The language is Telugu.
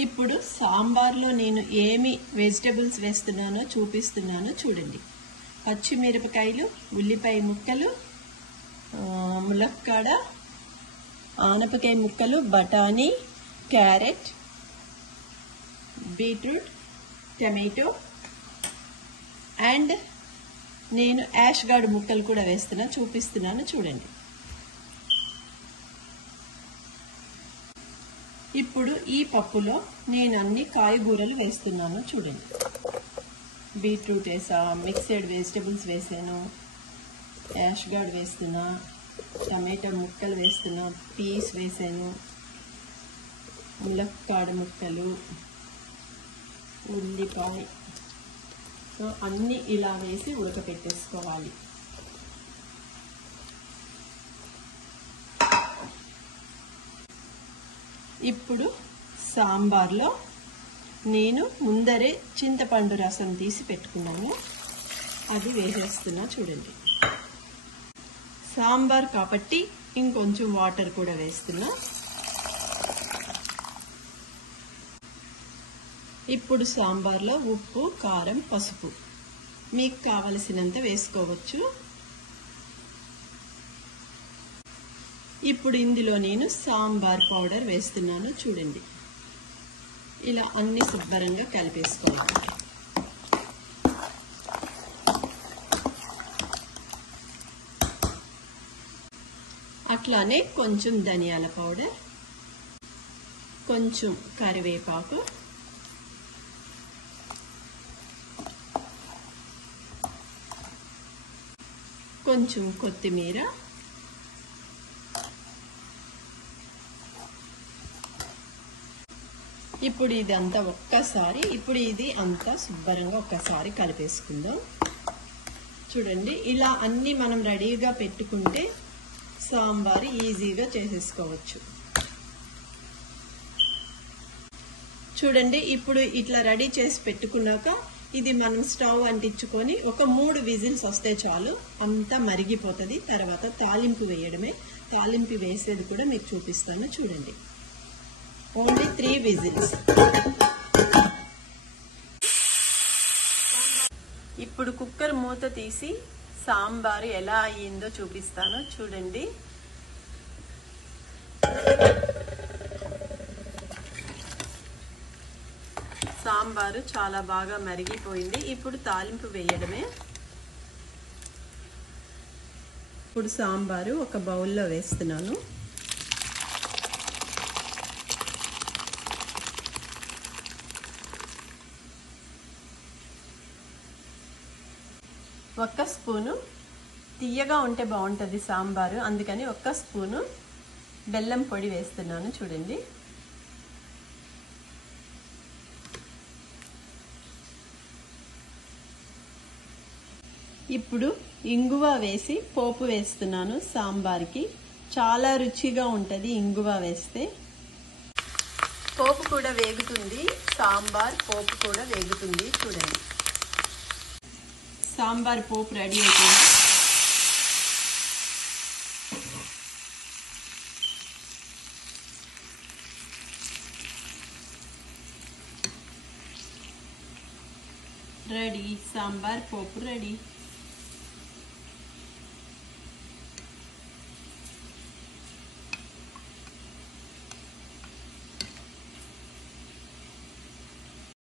ఇప్పుడు సాంబార్లో నేను ఏమి వెజిటబుల్స్ వేస్తున్నానో చూపిస్తున్నానో చూడండి. పచ్చిమిరపకాయలు, ఉల్లిపాయ ముక్కలు, ములక్కాడ, ఆనపకాయ ముక్కలు, బఠానీ, క్యారెట్, బీట్రూట్, టమాటో అండ్ నేను యాష్ గార్డ్ ముక్కలు కూడా చూపిస్తున్నాను చూడండి. ఇప్పుడు ఈ పప్పులో నేను అన్ని కాయగూరలు వేస్తున్నాను చూడండి. బీట్రూట్ వేసా, మిక్స్డ్ వెజిటబుల్స్ వేసాను, యాష్ గార్డ్ వేస్తున్నా, టమాటో ముక్కలు వేస్తున్నా, పీస్ వేసాను, ములక్కాడ ముక్కలు, ఉల్లిపాయ. సో అన్నీ ఇలా వేసి ఉడకపెట్టేసుకోవాలి. ఇప్పుడు సాంబార్లో నేను ముందరే చింతపండు రసం తీసి పెట్టుకున్నాను, అది వేసేస్తున్నా చూడండి. సాంబార్ కాబట్టి ఇంకొంచెం వాటర్ కూడా వేస్తున్నా. ఇప్పుడు సాంబార్లో ఉప్పు, కారం, పసుపు మీకు కావలసినంత వేసుకోవచ్చు. ఇప్పుడు ఇందులో నేను సాంబార్ పౌడర్ వేస్తున్నాను చూడండి. ఇలా అన్ని శుభ్రంగా కలిపేసుకోవాలి. అట్లానే కొంచెం ధనియాల పౌడర్, కొంచెం కరివేపాకు, కొంచెం కొత్తిమీర, ఇప్పుడు ఇది అంతా శుభ్రంగా ఒక్కసారి కలిపేసుకుందాం చూడండి. ఇలా అన్ని మనం రెడీగా పెట్టుకుంటే సాంబార్ ఈజీగా చేసేసుకోవచ్చు చూడండి. ఇప్పుడు ఇట్లా రెడీ చేసి పెట్టుకున్నాక ఇది మనం స్టవ్ అంటించుకొని ఒక 3 విజిల్స్ వస్తే చాలు, అంతా మరిగిపోతుంది. తర్వాత తాలింపు వేయడమే. తాలింపు వేసేది కూడా మీకు చూపిస్తాను చూడండి. Only 3 whistles. ఇప్పుడు కుక్కర్ మూత తీసి సాంబారు ఎలా అయ్యిందో చూపిస్తాను చూడండి. సాంబారు చాలా బాగా మరిగిపోయింది. ఇప్పుడు తాలింపు వేయడమే. ఇప్పుడు సాంబారు ఒక బౌల్లో వేస్తున్నాను. ఒక్క స్పూను, తీయగా ఉంటే బాగుంటుంది సాంబారు, అందుకని 1 స్పూను బెల్లం పొడి వేస్తున్నాను చూడండి. ఇప్పుడు ఇంగువ వేసి పోపు వేస్తున్నాను సాంబార్కి. చాలా రుచిగా ఉంటుంది ఇంగువ వేస్తే. పోపు కూడా వేగుతుంది, సాంబార్ పోపు కూడా వేగుతుంది చూడండి. సాంబార్ పోపు రెడీ అయిపోయింది. రెడీ, సాంబార్ పోపు రెడీ.